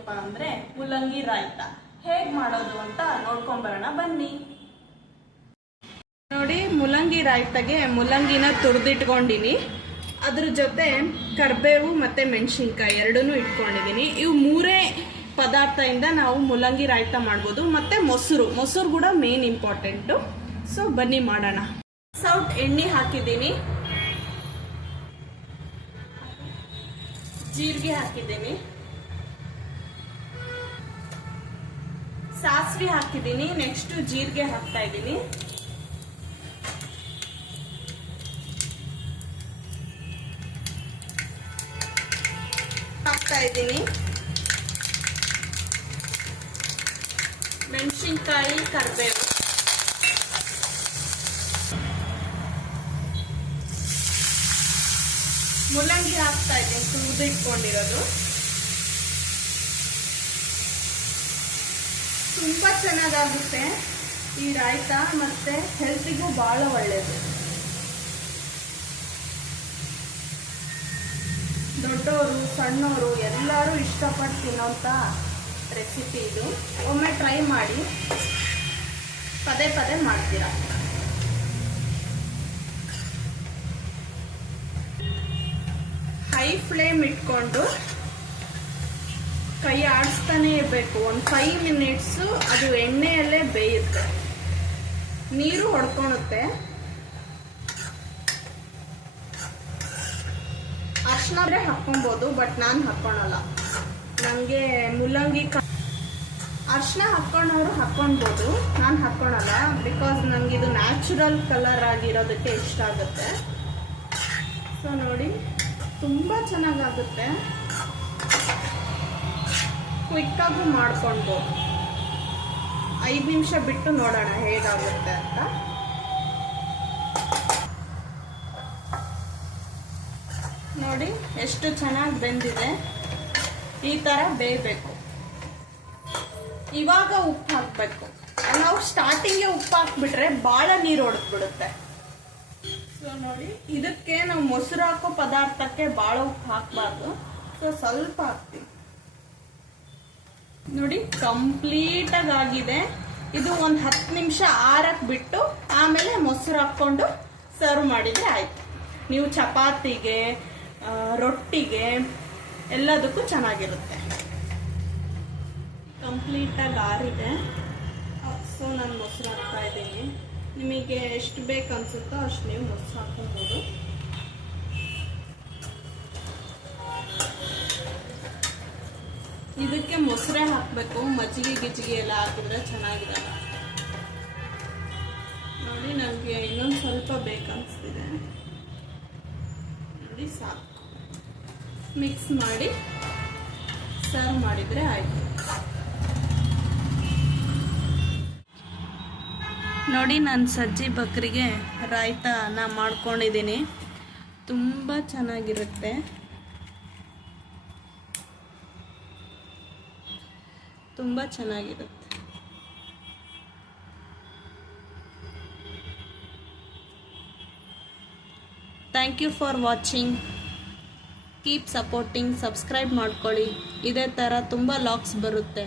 ಏನಪ್ಪ ಅಂದರೆ ಮುಲ್ಲಂಗಿ ರಾಯ್ತ ಹೇಗೆ ಮಾಡೋದು ಅಂತ ನೋಡ್ಕೊಂಬರೋಣ ಬನ್ನಿ. ನೋಡಿ, ಮುಲ್ಲಂಗಿ ರಾಯ್ತಗೆ ಮುಲ್ಲಂಗಿನ ತುರಿದಿಟ್ಕೊಂಡಿನಿ. ಅದ್ರ ಜೊತೆ ಕರಿಬೇವು ಮತ್ತು ಮೆಣಸಿನ್ಕಾಯಿ ಎರಡನ್ನೂ ಇಟ್ಕೊಂಡಿದ್ದೀನಿ. ಇವು ಮೂರೇ ಪದಾರ್ಥದಿಂದ ನಾವು ಮುಲ್ಲಂಗಿ ರಾಯ್ತ ಮಾಡ್ಬೋದು. ಮತ್ತು ಮೊಸರು ಕೂಡ ಮೇನ್ ಇಂಪಾರ್ಟೆಂಟು. ಸೊ ಬನ್ನಿ ಮಾಡೋಣ. ಸೌಟ್ ಎಣ್ಣೆ ಹಾಕಿದ್ದೀನಿ, ಜೀರಿಗೆ ಹಾಕಿದ್ದೀನಿ, ಸಾಸಿವೆ ಹಾಕಿದ್ದೀನಿ. ನೆಕ್ಸ್ಟ್ ಜೀರಿಗೆ ಹಾಕ್ತಾ ಇದ್ದೀನಿ. ಹಾಕ್ತಾ ಇದ್ದೀನಿ ಮೆಣಸಿನ್ಕಾಯಿ, ಕರಿಬೇವು. ಮುಲ್ಲಂಗಿ ಹಾಕ್ತಾ ಇದ್ದೀನಿ, ತುರಿದಿಟ್ಕೊಂಡಿರೋದು. ತುಂಬಾ ಚೆನ್ನಾಗಾಗುತ್ತೆ ಈ ರಾಯ್ತ, ಮತ್ತೆ ಹೆಲ್ತಿಗೂ ಬಹಳ ಒಳ್ಳೆಯದು. ದೊಡ್ಡವರು ಸಣ್ಣವರು ಎಲ್ಲರೂ ಇಷ್ಟಪಟ್ಟು ತಿನ್ನೋಂಥ ರೆಸಿಪಿ ಇದು. ಒಮ್ಮೆ ಟ್ರೈ ಮಾಡಿ, ಪದೇ ಪದೇ ಮಾಡ್ತೀರಾ. ಹೈ ಫ್ಲೇಮ್ ಇಟ್ಕೊಂಡು ಕೈ ಆಡಿಸ್ತಾನೆ ಇರಬೇಕು. ಒಂದು 5 ಮಿನಿಟ್ಸು ಅದು ಎಣ್ಣೆಯಲ್ಲೇ ಬೇಯುತ್ತೆ, ನೀರು ಹೊಡ್ಕೊಳುತ್ತೆ. ಅರ್ಶಿನ ಹಾಕ್ಕೊಬೋದು, ಬಟ್ ನಾನು ಹಾಕ್ಕೊಳಲ್ಲ. ನನಗೆ ಮುಲ್ಲಂಗಿ ಅರ್ಶಿನ ಹಾಕ್ಕೊಂಡವರು ಹಾಕ್ಕೊಳ್ಬೋದು, ನಾನು ಹಾಕ್ಕೊಳಲ್ಲ. ಬಿಕಾಸ್ ನನಗೆ ಇದು ನ್ಯಾಚುರಲ್ ಕಲರ್ ಆಗಿರೋದಕ್ಕೆ ಇಷ್ಟ ಆಗುತ್ತೆ. ಸೊ ನೋಡಿ, ತುಂಬ ಚೆನ್ನಾಗಾಗುತ್ತೆ. ಕ್ವಿಕ್ಕಾಗೂ ಮಾಡ್ಕೊಳ್ಬೋದು. 5 ನಿಮಿಷ ಬಿಟ್ಟು ನೋಡೋಣ ಹೇಗಾಗುತ್ತೆ ಅಂತ. ನೋಡಿ ಎಷ್ಟು ಚೆನ್ನಾಗಿ ಬೆಂದಿದೆ. ಈ ಥರ ಬೇಯಬೇಕು. ಇವಾಗ ಉಪ್ಪು ಹಾಕಬೇಕು. ನಾವು ಸ್ಟಾರ್ಟಿಂಗ್ಗೆ ಉಪ್ಪು ಹಾಕ್ಬಿಟ್ರೆ ಭಾಳ ನೀರು ಹೊಡೆದ್ಬಿಡುತ್ತೆ. ಸೊ ನೋಡಿ, ಇದಕ್ಕೆ ನಾವು ಮೊಸರು ಹಾಕೋ ಪದಾರ್ಥಕ್ಕೆ ಭಾಳ ಉಪ್ಪು ಹಾಕಬಾರ್ದು. ಸೊ ಸ್ವಲ್ಪ ಹಾಕ್ತೀವಿ. ನೋಡಿ, ಕಂಪ್ಲೀಟಾಗಿ ಆಗಿದೆ. ಇದು ಒಂದು 10 ನಿಮಿಷ ಆರಕ್ಕೆ ಬಿಟ್ಟು ಆಮೇಲೆ ಮೊಸರು ಹಾಕ್ಕೊಂಡು ಸರ್ವ್ ಮಾಡಿದರೆ ಆಯ್ತು. ನೀವು ಚಪಾತಿಗೆ, ರೊಟ್ಟಿಗೆ ಎಲ್ಲದಕ್ಕೂ ಚೆನ್ನಾಗಿರುತ್ತೆ. ಕಂಪ್ಲೀಟಾಗಿ ಆರಿದೆ. ಸೊ ನಾನು ಮೊಸರು ಹಾಕ್ತಾ ಇದ್ದೀನಿ. ನಿಮಗೆ ಎಷ್ಟು ಬೇಕು ಅನ್ಸುತ್ತೋ ಅಷ್ಟು ನೀವು ಮೊಸರು ಹಾಕ್ಕೊಬೋದು. ಇದಕ್ಕೆ ಮೊಸರೇ ಹಾಕಬೇಕು, ಮಜ್ಜಿಗೆ ಗಿಜ್ಜಿಗೆ ಎಲ್ಲ ಹಾಕಿದ್ರೆ ಚೆನ್ನಾಗಿರಲ್ಲ. ನೋಡಿ, ನನಗೆ ಇನ್ನೊಂದು ಸ್ವಲ್ಪ ಬೇಕನ್ನಿಸ್ತಿದೆ. ನೋಡಿ, ಸಾಕು. ಮಿಕ್ಸ್ ಮಾಡಿ ಸರ್ವ್ ಮಾಡಿದರೆ ಆಯಿತು. ನೋಡಿ, ನಾನು ಸಜ್ಜಿ ಬಕ್ರಿಗೆ ರಾಯ್ತನ ಮಾಡ್ಕೊಂಡಿದ್ದೀನಿ. ತುಂಬ ಚೆನ್ನಾಗಿರುತ್ತೆ. ತುಂಬ ಚೆನ್ನಾಗಿರುತ್ತೆ. Thank you for watching. Keep supporting. Subscribe ಮಾಡ್ಕೊಳ್ಳಿ. ಇದೇ ಥರ ತುಂಬ ಲಾಗ್ಸ್ ಬರುತ್ತೆ.